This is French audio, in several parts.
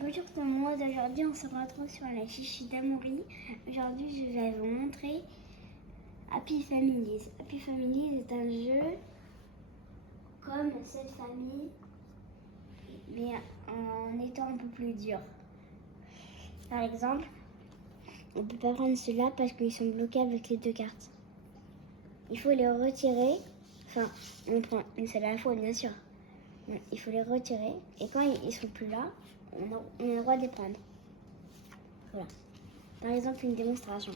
Bonjour tout le monde, aujourd'hui on se retrouve sur la chichi d'Amaury. Aujourd'hui je vais vous montrer Happy Families. Happy Families est un jeu comme cette famille, mais en étant un peu plus dur. Par exemple, on ne peut pas prendre ceux-là parce qu'ils sont bloqués avec les deux cartes. Il faut les retirer, enfin on prend une seule à la fois bien sûr. Il faut les retirer et quand ils sont plus là, on a le droit de les prendre. Voilà. Par exemple, une démonstration.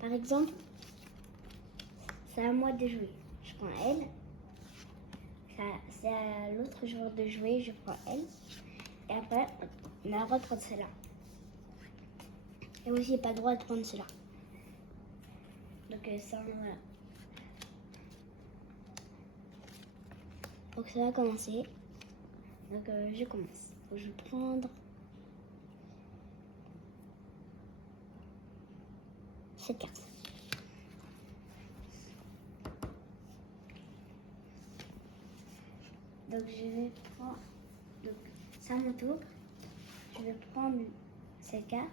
Par exemple, c'est à moi de jouer. Je prends elle. C'est à l'autre joueur de jouer. Je prends elle. Et après, on a le droit de prendre celle-là. Et aussi, il n'y a pas le droit de prendre celle-là. Donc ça, voilà. Donc ça va commencer. Donc je commence. Je vais prendre cette carte. Donc je vais prendre. Donc c'est à mon tour. Je vais prendre cette carte.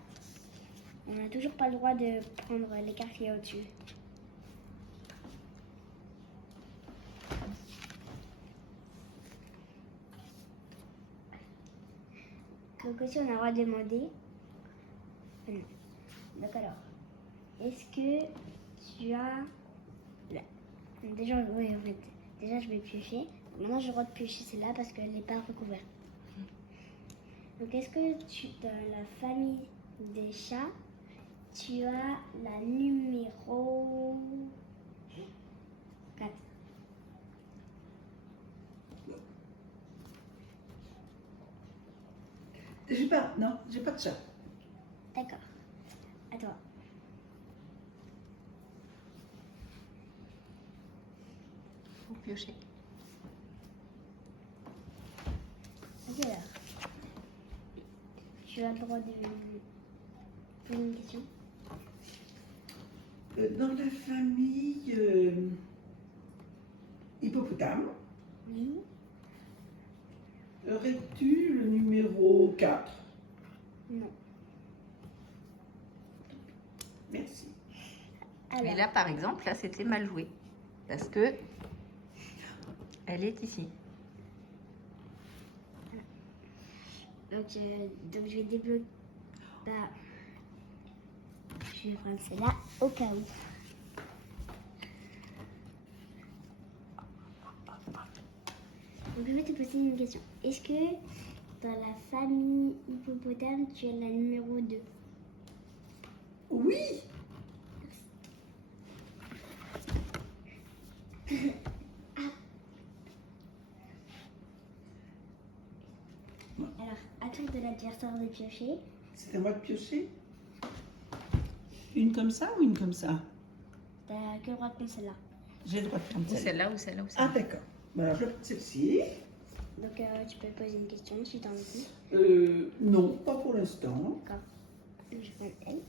On n'a toujours pas le droit de prendre les cartes qu'il y a au-dessus. Donc aussi on a le droit de demander. Donc alors, est-ce que tu as... Là. Déjà, oui, en fait, déjà je vais piocher. Maintenant j'ai le droit de piocher celle-là parce qu'elle n'est pas recouverte. Donc est-ce que dans la famille des chats, tu as la numéro 4? Non, j'ai pas de chat. D'accord. À toi. Faut piocher. Ok alors. Tu as le droit de poser une question. Dans la famille hippopotame, Oui. aurais-tu le numéro 4? Non. Merci. Alors, Mais là, par exemple, là, c'était mal joué. Parce que elle est ici. donc je vais débloquer. Bah, je vais prendre celle-là au cas où. Donc je vais te poser une question. Est-ce que dans la famille hippopotame, tu as la numéro 2? Oui. Alors, à tour de l'adversaire de piocher. C'est à moi de piocher. Une comme ça ou une comme ça? T'as que le droit de prendre celle-là. J'ai le droit de prendre Ou celle-là. celle-là, ou celle-là, ou Ah celle-là. d'accord. Bah, alors je prends celle-ci. Donc tu peux poser une question si t'as envie. Non, pas pour l'instant. D'accord. Donc, je prends elle.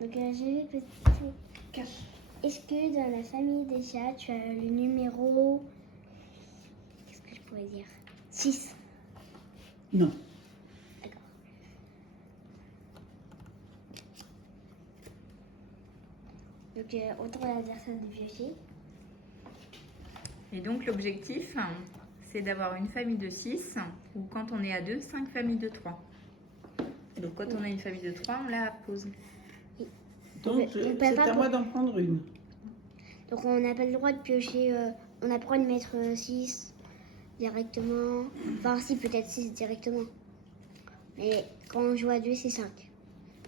Donc je vais poser. Cache. Est-ce que dans la famille des chats, tu as le numéro... Qu'est-ce que je pourrais dire? 6. Non. D'accord. Donc autour de l'adversaire de piocher. Et donc, l'objectif, c'est d'avoir une famille de 6, ou quand on est à 2, 5 familles de 3. Et donc, quand on a une famille de 3, on la pose. Donc peut c'est pas à moi d'en prendre une. Donc on n'a pas le droit de piocher, on n'a pas le droit de mettre 6 directement. Enfin si, peut-être 6 directement. Mais quand on joue à 2, c'est 5.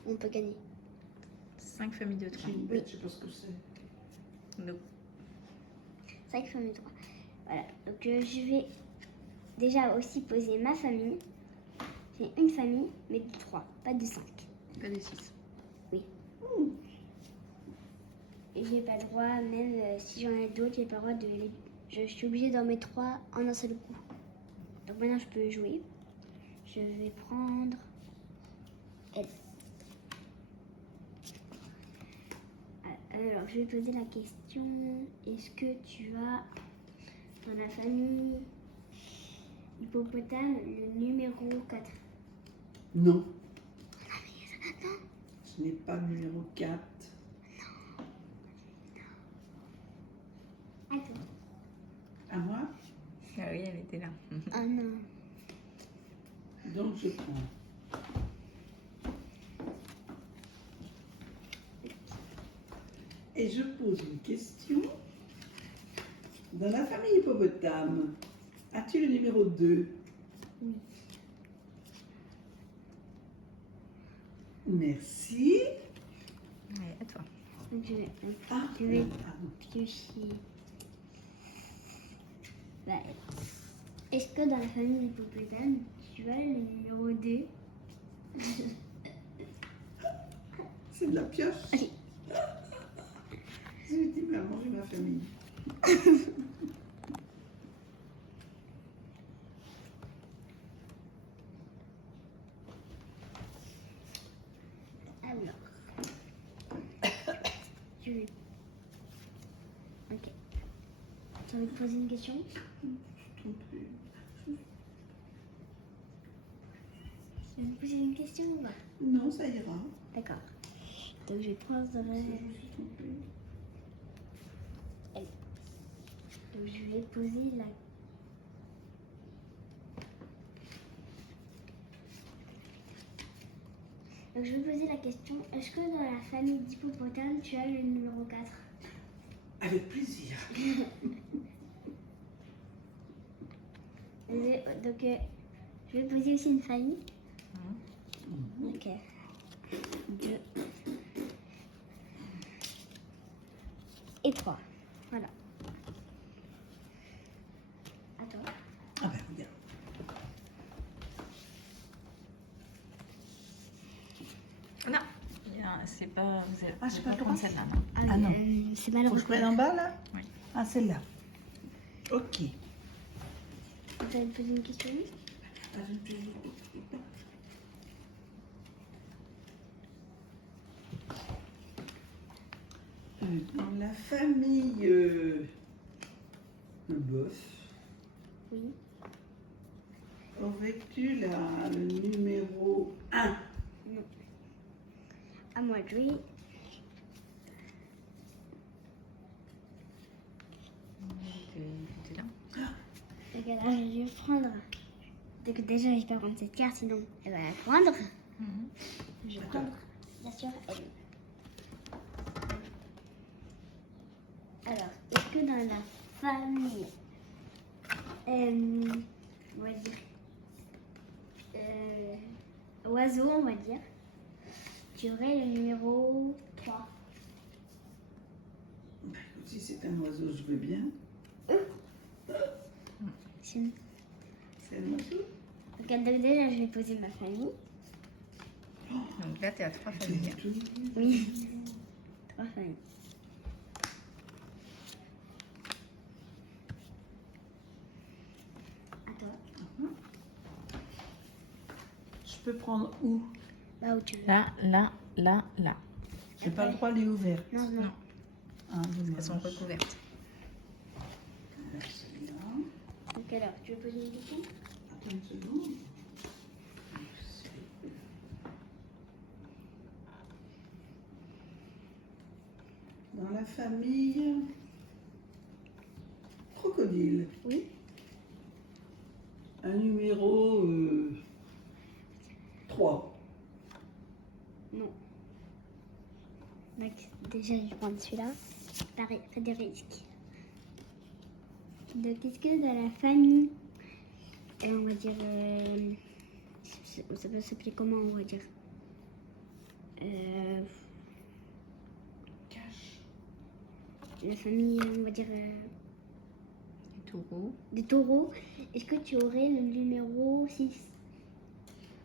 On peut gagner. 5 familles de 3. J'ai une bête, je sais pas ce que c'est. Donc, 5 familles 3. Voilà, donc je vais déjà aussi poser ma famille. J'ai une famille, mais de 3, pas de 5. pas de 6. Oui. Et j'ai pas le droit, même si j'en ai d'autres, j'ai pas le droit de les... Je suis obligée d'en mettre 3 en un seul coup. Donc maintenant je peux jouer. Je vais prendre elle. Alors je vais poser la question, est-ce que tu as dans la famille hippopotame, le numéro 4. Non. Ce n'est pas le numéro 4. Attends. À moi. Ah oui, elle était là. Ah non. Donc je prends. Et je pose une question. Dans la famille hippopotame, as-tu le numéro 2? Oui. Merci. Ouais, à toi. Donc, je vais Ah, Je vais- pardon. piocher. Bah, est-ce que dans la famille hippopotame, tu as le numéro 2? C'est de la pioche. Oui. Je dis, mais à manger ma famille. Alors. Je vais. Ok. Tu veux te poser une question? Trompé. Tu veux me poser une question ou pas? Non, ça ira. D'accord. Donc je vais prendre. Je me suis trompée. Donc je vais poser la. Donc je vais poser la question. Est-ce que dans la famille d'hippopotame, tu as le numéro 4? Avec plaisir. Donc je vais poser aussi une famille. Ok. 2 et 3. Voilà. À toi. Ah ben regarde. Non, c'est pas. Vous avez Ah, c'est pas pas le prendre droit. celle-là, non. Ah non. C'est pas le Faut que je prenne en bas là? Oui. Ah, celle-là. Ok. Tu vas me poser une question? Ah, je ne peux- Dans la famille le boss, Oui. aurais-tu le numéro 1? Non. À moi de jouer. T'es là. Donc alors je vais prendre. Donc déjà je vais pas prendre cette carte sinon elle va la prendre. Mhm. Je vais prendre bien sûr elle. Alors, est-ce que dans la famille, on va dire, oiseau, on va dire, tu aurais le numéro 3? Bah, écoute, si c'est un oiseau, je veux bien. C'est- C'est un oiseau? Donc déjà je vais poser ma famille. Donc là, t'es à 3 familles. C'est tout. Oui. 3 familles. À toi. Je peux prendre où? Là où tu veux. Là, là, là, là. J'ai pas le droit, elle est ouverte. Non, non. Non. Ah, dommage. Elles sont recouvertes. Alors, celle-là. Donc alors, tu veux poser une question? Attends une seconde. Dans la famille crocodile, Oui. un numéro 3. Non. Donc déjà je vais prendre celui-là. Frédéric. Donc est-ce que dans la famille, on va dire, ça peut s'appeler comment on va dire Cache. la famille, on va dire, Les taureaux. des taureaux, est-ce que tu aurais le numéro 6?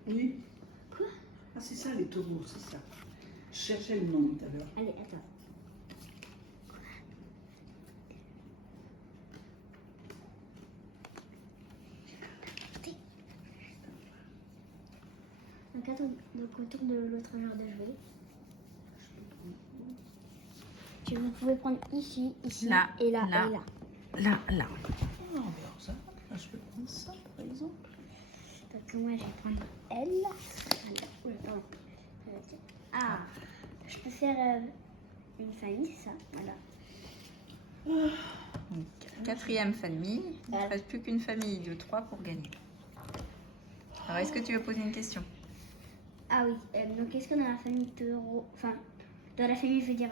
Oui. Quoi? Ah, c'est ça les taureaux, c'est ça. Je cherchais le nom tout à l'heure. Allez, attends. Donc, attends, donc autour de l'autre genre de jouet. Vous pouvez prendre ici, ici, Là, et là, là. et là. Là, là. Ah, on verra ça. Ah, je peux prendre ça, par exemple. Donc moi, je vais prendre elle. Voilà. Oula, pardon. Ah, je peux faire une famille, c'est ça. Voilà. Donc, quatrième famille. Il ne reste plus qu'une famille de 3 pour gagner. Alors, est-ce que tu veux poser une question? Ah oui, donc est-ce que dans la famille taureau, enfin, dans la famille, je veux dire,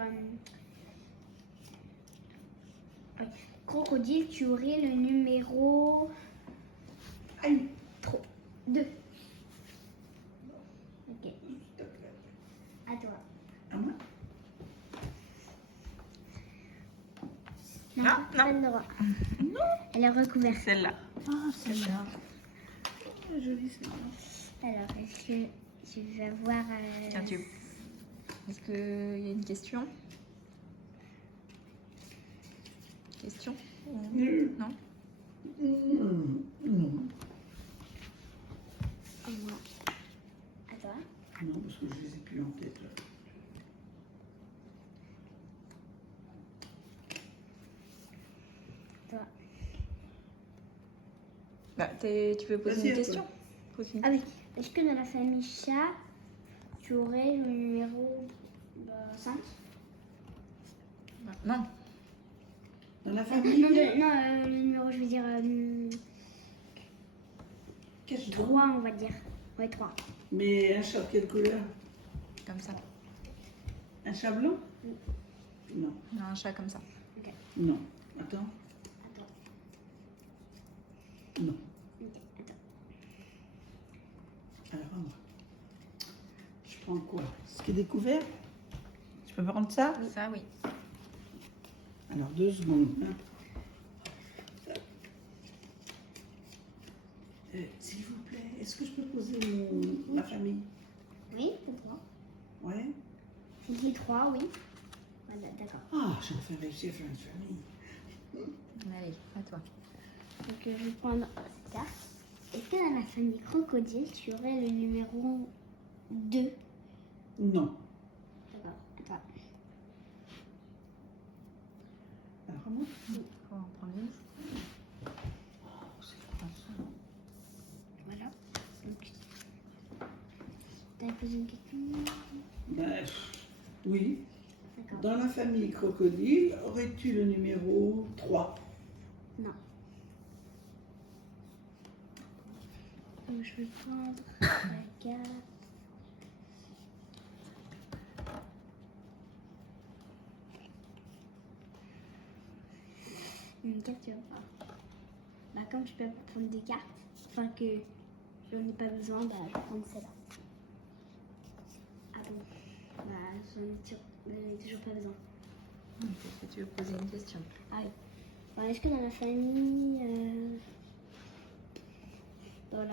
oui, crocodile, tu aurais le numéro Aïe, 2. Ok, s'il te plaît. à toi. À moi? Non, Non, pas non. le droit. Elle est recouverte. Celle-là. Ah, celle-là. Oh, jolie celle-là. Alors, est-ce que tu vas voir... Tiens, est-ce qu'il y a une question? Question? Non? Non. moi. À toi. Non, parce que je les ai plus en tête là. Toi. Bah, tu veux poser Vas-y, une à question? toi. Pose une Ah oui, est-ce que dans la famille chat, tu aurais le numéro 5? Non. Dans la Non, famille, le numéro, je veux dire qu'est-ce que 3, on va dire. Ouais, 3. Mais un chat de quelle couleur? Comme ça. Un chat blanc? Oui. Non. Non, un chat comme ça. Non. Attends. À toi. Non. Ok, attends. Alors à moi. Je prends quoi? Ce qui est découvert? Je peux prendre ça? Ça, oui. Alors 2 secondes. Hein. S'il vous plaît, est-ce que je peux poser ma famille? Oui, c'est 3. Ouais. C'est 3, oui. Voilà, d'accord. Ah, j'ai enfin réussi à faire une famille. Allez, à toi. Donc je vais prendre cette carte. Est-ce que dans la famille crocodile, tu aurais le numéro 2? Non. D'accord, à toi. Alors à moi? Faut en prendre une. Oh, c'est pas ça. Voilà. Donc, t'avais posé une question? Ben, oui. D'accord. Dans la famille crocodile, aurais-tu le numéro 3? Non. Donc, je vais prendre la carte. Une carte, tu vas prendre. Bah, comme tu peux prendre des cartes, enfin que j'en ai pas besoin, bah, je vais prendre celle-là. Ah bon? Bah, j'en ai toujours pas besoin. Est-ce que tu veux poser une question? Ah oui. Bah, est-ce que dans la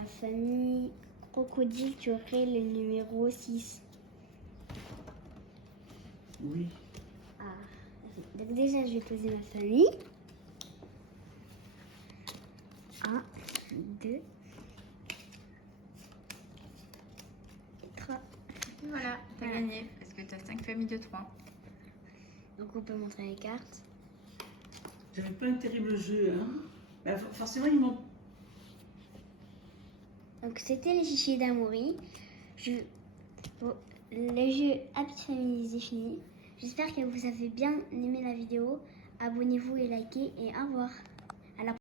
famille crocodile, tu aurais le numéro 6? Oui. Ah, donc déjà, je vais poser ma famille. 1, 2, et 3. Voilà, t'as Voilà. gagné. Parce que t'as 5 familles de 3. Donc on peut montrer les cartes. J'avais pas un terrible jeu, hein. Ben, forcément, ils m'ont. Donc c'était les chichis d'Amaury. Bon, le jeu Happy Family est fini. J'espère que vous avez bien aimé la vidéo. Abonnez-vous et likez et au revoir.